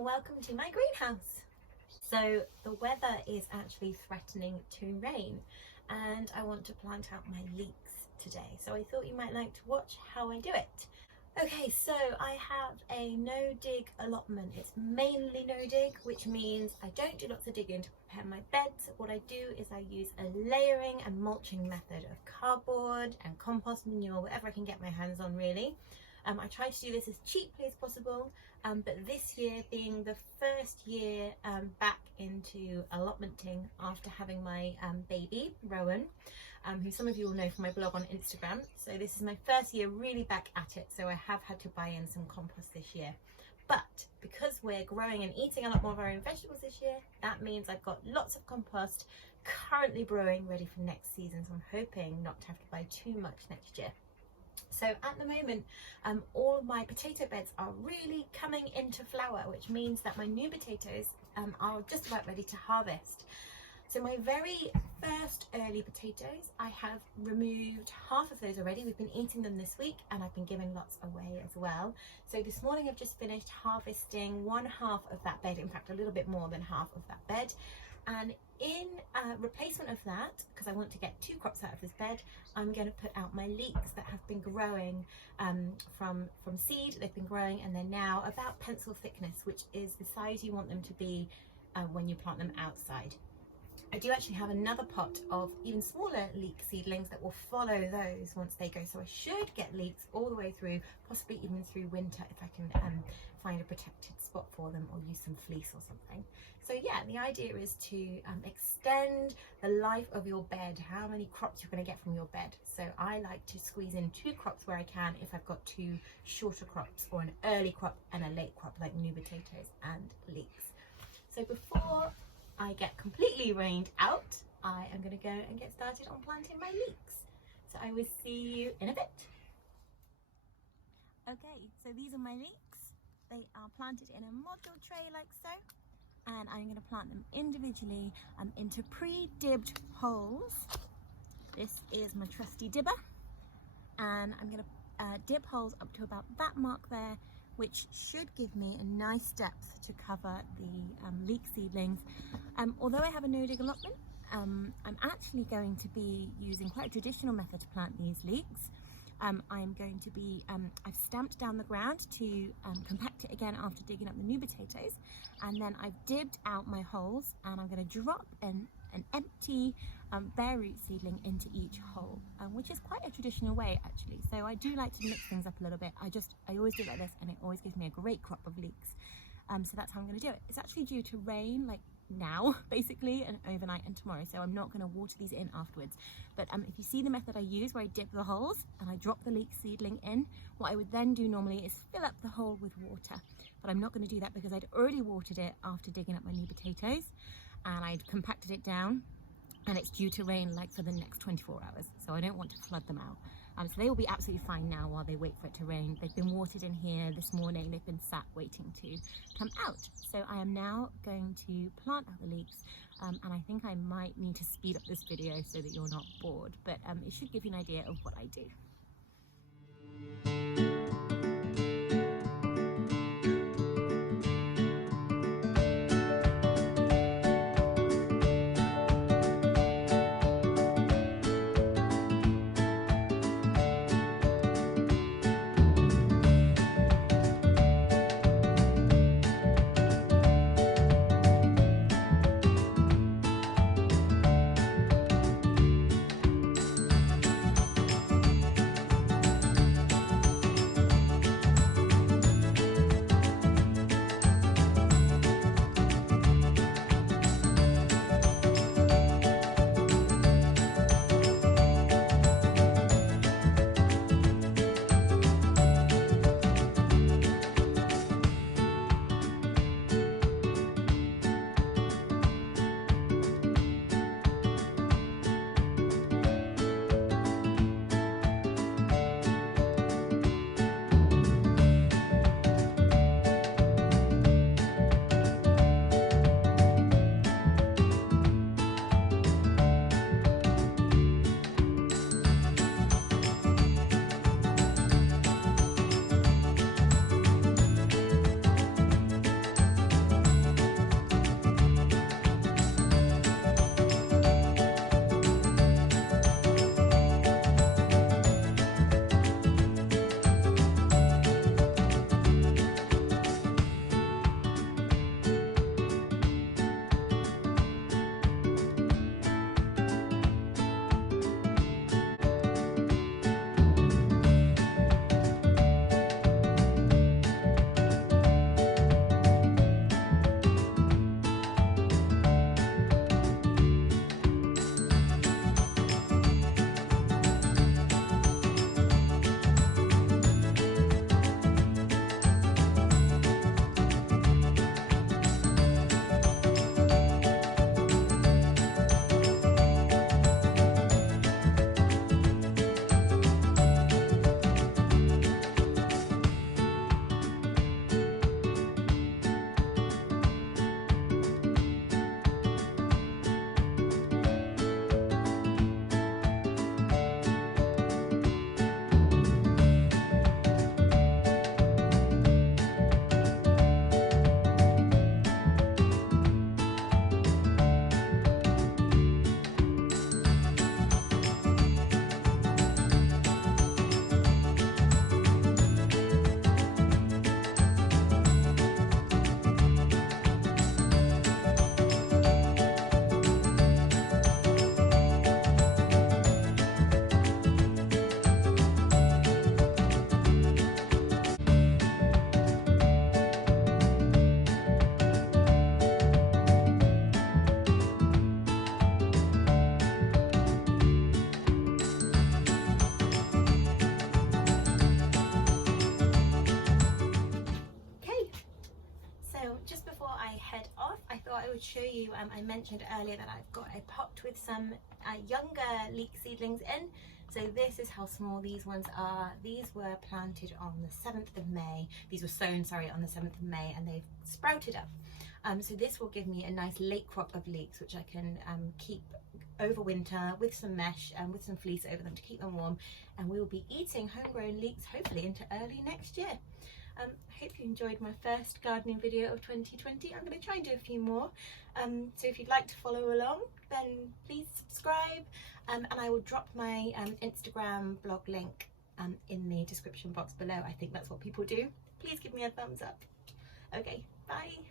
and welcome to my greenhouse. So the weather is actually threatening to rain and I want to plant out my leeks today, so I thought you might like to watch how I do it. Okay, so I have a no-dig allotment. It's mainly no-dig, which means I don't do lots of digging to prepare my beds. What I do is I use a layering and mulching method of cardboard and compost, manure, whatever I can get my hands on really. I try to do this as cheaply as possible, but this year being the first year back into allotmenting after having my baby, Rowan, who some of you will know from my blog on Instagram. So this is my first year really back at it, so I have had to buy in some compost this year. But because we're growing and eating a lot more of our own vegetables this year, that means I've got lots of compost currently brewing ready for next season, so I'm hoping not to have to buy too much next year. So at the moment, all of my potato beds are really coming into flower, which means that my new potatoes are just about ready to harvest. So my very first early potatoes, I have removed half of those already. We've been eating them this week and I've been giving lots away as well. So this morning I've just finished harvesting one half of that bed, in fact a little bit more than half of that bed. And in replacement of that, because I want to get 2 crops out of this bed, I'm going to put out my leeks that have been growing from seed. They've been growing and they're now about pencil thickness, which is the size you want them to be when you plant them outside. I do actually have another pot of even smaller leek seedlings that will follow those once they go. So I should get leeks all the way through, possibly even through winter if I can find a protected spot for them or use some fleece or something. So yeah, the idea is to extend the life of your bed, how many crops you're going to get from your bed. So I like to squeeze in 2 crops where I can if I've got 2 shorter crops, or an early crop and a late crop like new potatoes and leeks. So before I get completely rained out, I am going to go and get started on planting my leeks. So I will see you in a bit. Okay, so these are my leeks. They are planted in a module tray like so, and I'm going to plant them individually into pre-dibbed holes. This is my trusty dibber, and I'm going to dib holes up to about that mark there, which should give me a nice depth to cover the leek seedlings. Although I have a no-dig allotment, I'm actually going to be using quite a traditional method to plant these leeks. I'm going to be, I've stamped down the ground to compact it again after digging up the new potatoes, and then I've dibbed out my holes, and I'm going to drop an empty bare root seedling into each hole, which is quite a traditional way actually. So I do like to mix things up a little bit. I always do it like this, and it always gives me a great crop of leeks. So that's how I'm going to do it. It's actually due to rain like now basically, and overnight and tomorrow, so I'm not going to water these in afterwards. But if you see the method I use where I dip the holes and I drop the leek seedling in, what I would then do normally is fill up the hole with water, but I'm not going to do that because I'd already watered it after digging up my new potatoes, and I'd compacted it down, and it's due to rain like for the next 24 hours, so I don't want to flood them out. So they will be absolutely fine now while they wait for it to rain. They've been watered in here this morning. They've been sat waiting to come out. So I am now going to plant out the leeks, and I think I might need to speed up this video so that you're not bored, but it should give you an idea of what I do. before I head off, I thought I would show you, I mentioned earlier that I've got a pot with some younger leek seedlings in. So this is how small these ones are. These were planted on the 7th of May. These were sown, sorry, on the 7th of May, and they've sprouted up. So this will give me a nice late crop of leeks, which I can keep over winter with some mesh and with some fleece over them to keep them warm. And we will be eating homegrown leeks hopefully into early next year. I hope you enjoyed my first gardening video of 2020. I'm going to try and do a few more. So if you'd like to follow along, then please subscribe, and I will drop my Instagram blog link in the description box below. I think that's what people do. Please give me a thumbs up. Okay, bye.